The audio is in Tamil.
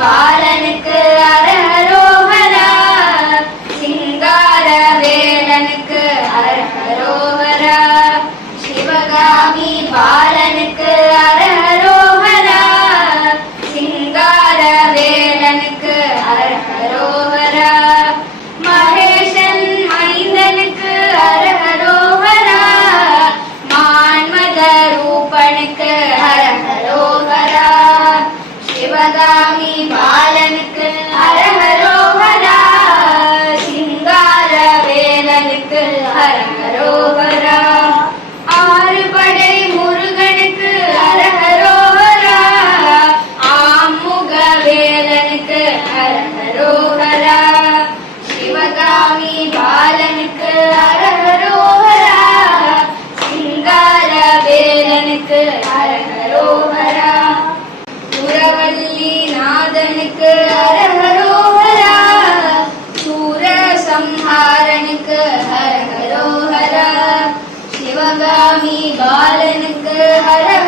பாலனுக்கு அரஹரோஹரா, சிங்கார வேலனுக்கு அரஹரோஹரா, சிவகாமி பாலனுக்கு அரஹரோஹரா, சிங்கார வேலனுக்கு அரஹரோஹரா, மகேஷன் மைந்தனுக்கு அரஹரோஹரா, மான்மத ரூபனுக்கு அரஹரோஹரா, சிவகாமி பாலனுக்கு அரஹரோஹரா, சிங்கார வேலனுக்கு அரஹரோஹரா, ஆறுபடை முருகனுக்கு அரஹரோஹரா, ஆமுக வேலனுக்கு அரஹரோஹரா, சிவகாமி பாலனுக்கு அரஹரோஹரா, சிங்கார வேலனுக்கு அரஹரோஹரா, சுரவல்லி நாதனுக்கு அரஹரோஹரா, சூரசம்ஹாரனுக்கு அரஹரோஹரா, சிவகாமி பாலனுக்கு அரஹரோஹரா,